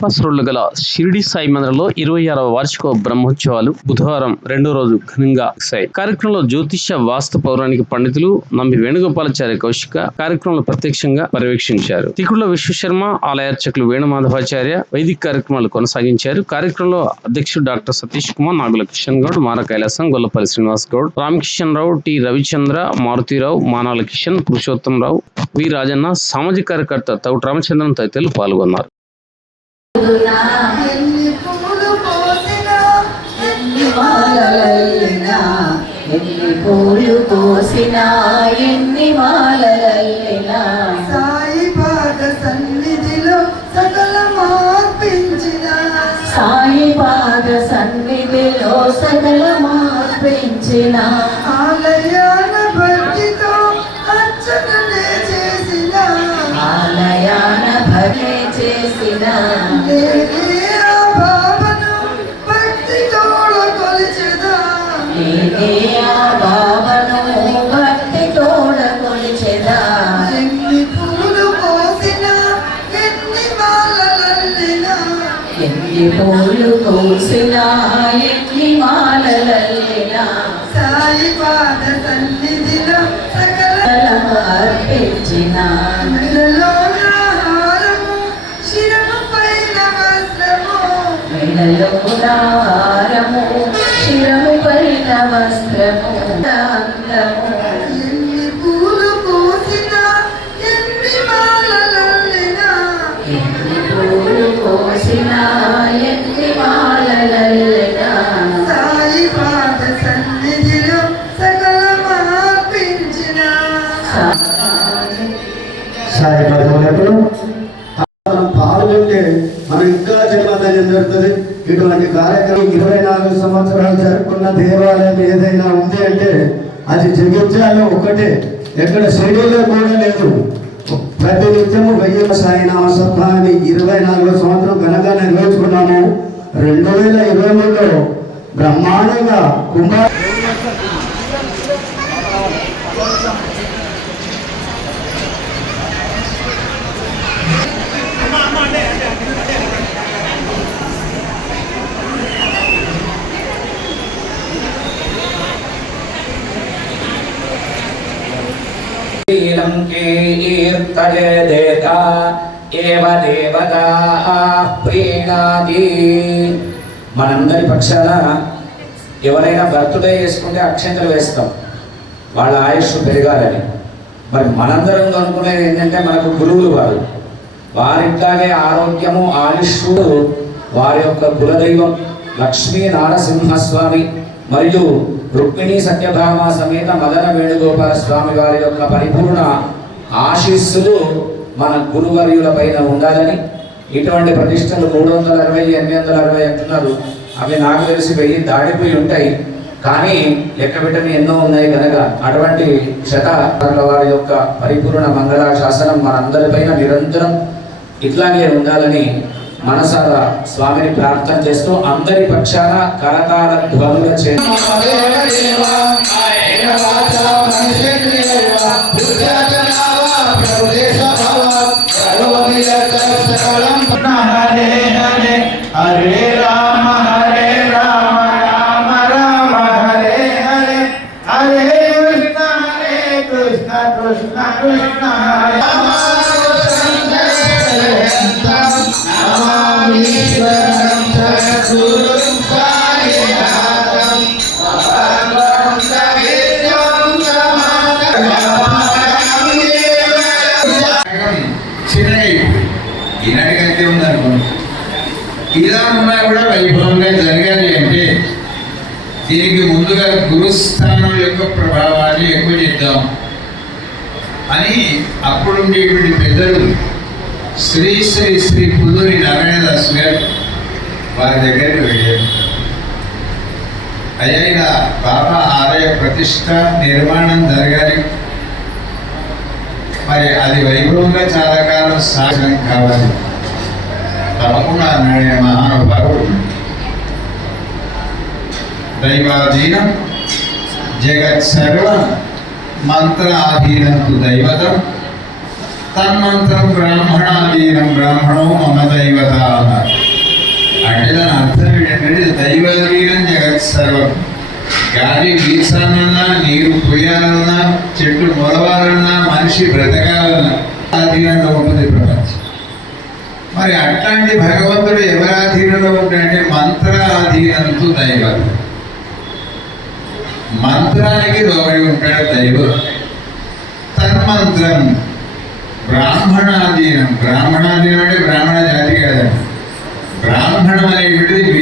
Bypass గల షిరిడి సాయి మందిరంలో ఇరవై ఆరవ వార్షిక బ్రహ్మోత్సవాలు బుధవారం రెండో రోజు ఘనంగా సాయి కార్యక్రమంలో జ్యోతిష్య వాస్తు పౌరాణిక పండితులు నంబి వేణుగోపాలాచార్య కౌశిక కార్యక్రమంలో ప్రత్యక్షంగా పర్యవేక్షించారు. తికుళ్ళ విశ్వశర్మ ఆలయార్చకులు వేణుమాధవాచార్య వైదిక కార్యక్రమాలు కొనసాగించారు. కార్యక్రమంలో అధ్యక్షుడు doctor Satish Kumar Nagula Kishan Goud Mara Kailasam Gollapalli Srinivas Goud Ramakishan Rao T Ravichandra Maruthirao Manala Kishan Purushottam Rao V Rajanna సామాజిక కార్యకర్త తౌటి రామచంద్రన్ తదితరులు పాల్గొన్నారు. ఎన్ని పూలు పోసినా ఎన్ని మాలలల్లినా? ఎన్ని పూలు కోసినా ఎన్ని మాలలల్లినా? సాయి పాద సన్నిధిలో సకల మార్పించిన. సాయి పాద సన్నిధిలో సకల మార్పించిన. ఆలయాన కొలిచెదా. ఎన్ని పూలు ఎన్ని కోసినా ఎన్ని మాలలల్లినా సాయి పాద సన్నిధిలో సకల అర్పించిన. మెడలో హారము ఇటువంటి కార్యక్రమం ఇరవై నాలుగు సంవత్సరాలు జరుపుకున్న దేవాలయం ఏదైనా ఉంది అంటే అది జగిత్యాలు ఒకటే ఎక్కడ షెడ్యూల్లో కూడా లేదు. ప్రతి నిత్యము వెయ్యి సాయినామ సప్తాహాన్ని ఇరవై నాలుగో సంవత్సరం ఘనంగా నిర్వహించుకున్నాము. రెండు వేల ఇరవై మూడులో బ్రహ్మాండంగా కుమార్ शीलं कीर्तयेदेता एव देवता ప్రీణాది మనందరి పక్షాన ఎవరైనా బర్త్డే చేసుకుంటే అక్షంతలు వేస్తాం వాళ్ళ ఆయుష్ పెరగాలని మరి మనందరం అనుకునేది ఏంటంటే మనకు గురువులు వారు వారిట్లాగే ఆరోగ్యము ఆయుష్ వారి యొక్క కులదైవం లక్ష్మీ నారసింహస్వామి మరియు రుక్మిణి సత్యభామ సమేత మదన వేణుగోపాల స్వామి వారి యొక్క పరిపూర్ణ ఆశీస్సులు మన గురువర్యుల పైన ఉండాలని ఇటువంటి ప్రతిష్టలు మూడు వందల అరవై ఎనిమిది వందల అరవై అంటున్నారు అవి నాకు తెలిసి వెయ్యి దాడిపోయి ఉంటాయి. కానీ లెక్కబెట్టని ఎన్నో ఉన్నాయి కనుక అటువంటి శతాల వారి యొక్క పరిపూర్ణ మంగళ శాసనం మనందరిపైన నిరంతరం ఇట్లాగే ఉండాలని మనసారా స్వామిని ప్రార్థన చేస్తూ అందరి పక్షాన కరతాళ ధ్వనుల చే హరే హరే ఈనాటికైతే ఉందనుకోండి. ఇలా ఉన్నా కూడా వైభవంగా జరగాలి అంటే దీనికి ముందుగా గురుస్థానం యొక్క ప్రభావాన్ని ఎక్కువ చేద్దాం. అని అప్పుడుండేటువంటి పెద్దలు శ్రీ శ్రీ శ్రీ పుల్లూరి నారాయణదాస్ గారు వారి దగ్గరికి వెళ్ళారు. అయ్యా ఇలా బాబా ఆలయ ప్రతిష్ట నిర్మాణం జరగాలి. మరి అది వైభవంగా చాలా కాలం సాగడం కావాలి. తప్పకుండా అన్నాడే మహానుభావుడు. దైవాధీనం జగత్ సర్వ మంత్రాధీనం దైవతం. తన్మంత్రం బ్రాహ్మణాధీనం బ్రాహ్మణో మమ దైవత అంటే దాని అర్థం ఏంటంటే దైవాధీనం జగత్ సర్వం. గాలి వీసాలన్నా నీరు పొయ్యాలన్నా చెట్టు మొలవాలన్నా మనిషి బ్రతకాలన్న ఆధీనంగా ఉంటుంది ప్రపంచం. మరి అట్లాంటి భగవంతుడు ఎవరి ఆధీనంలో ఉంటాడంటే మంత్ర ఆధీనంతో దైవం. మంత్రానికి లోబడి ఉంటాడు దైవం. తన్మంత్రం బ్రాహ్మణాధీనం. బ్రాహ్మణాధీనం అంటే బ్రాహ్మణ జాతి కాదండి. బ్రాహ్మణం అనేటువంటిది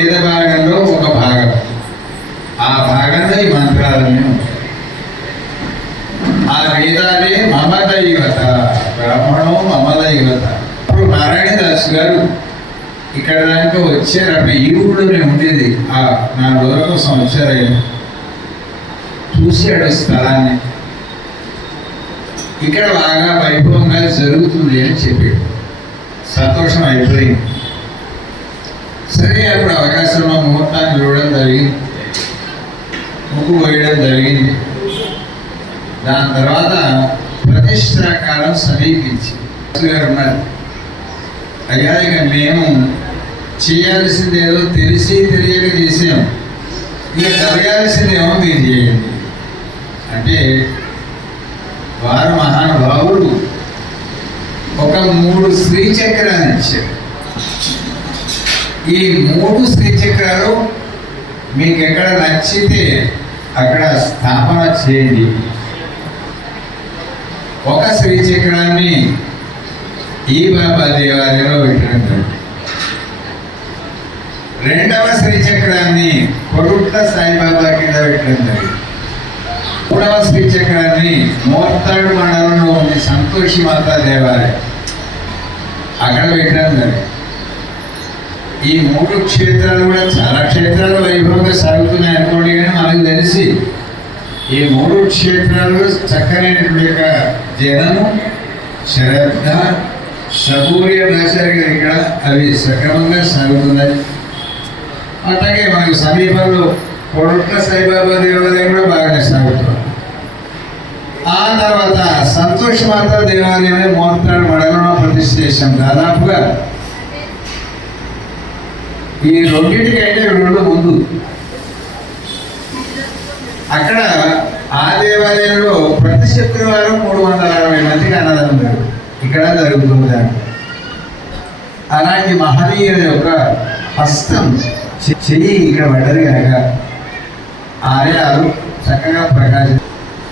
బ్రాహ్మణం మమ దైవత ఇప్పుడు నారాయణదాస్ గారు ఇక్కడ దానికి వచ్చారు అప్పుడు ఈ ఊళ్ళోనే ఉండేది. ఆ నా రోజుల కోసం వచ్చారు. చూశాడు స్థలాన్ని. ఇక్కడ బాగా వైభవంగా జరుగుతుంది అని చెప్పాడు సంతోషం అయిపోయింది. సరే అప్పుడు అవకాశం ముహూర్తాన్ని చూడడం జరిగింది. ముగ్గు వేయడం జరిగింది. దాని తర్వాత ప్రతిష్టాకాలం సమీపించింది. గారు ఉన్నారు. అయ్యా ఇక మేము చేయాల్సింది ఏదో తెలిసి తెలియక చేసాం. ఇక జరగాల్సిందేమో మీరు చేయండి. అంటే వారు మహానుభావుడు. ఒక మూడు శ్రీచక్రాన్ని ఇచ్చారు. ఈ మూడు శ్రీచక్రాలు మీకు ఎక్కడ నచ్చితే అక్కడ స్థాపన చేయండి. ఒక శ్రీచక్రాన్ని ఈ బాబా దేవాలయంలో పెట్టడం రెండవ శ్రీచక్రాన్ని కొడుట్ల సాయిబాబా కింద పెట్టడం జరిగింది మూడవ శ్రీచక్రాన్ని మోర్తాడు మండలంలో ఉంది సంతోషి మాతా దేవాలయం అక్కడ పెట్టడం జరిగింది ఈ మూడు క్షేత్రాలు కూడా చాలా క్షేత్రాలు వైభవంగా సాగుతున్నాయి అనుకోండి కానీ మనకు తెలిసి ఈ మూడు క్షేత్రాలు చక్కనైనటువంటి యొక్క జనము శ్రద్ధ సబూర్య రాశారు ఇక్కడ అవి సక్రమంగా సాగుతున్నాయి. అట్లాగే మనకు సమీపంలో కొడుట్ల సాయిబాబా దేవాలయం కూడా బాగానే సాగుతుంది. ఆ తర్వాత సంతోష్ మాత దేవాలయమే మోర్తాడు మడలలో ప్రతిష్ఠ చేశాం దాదాపుగా ఈ రెండింటికంటే రెండు ముందు. అక్కడ ఆ దేవాలయంలో ప్రతి శుక్రవారం మూడు వందల అరవై మందికి అన్నదానం ఇక్కడ జరుగుతుంది? అలాంటి మహనీయుల యొక్క హస్తం చెయ్యి ఇక్కడ పడ్డది కనుక. ఆలయాలు చక్కగా ప్రకాశం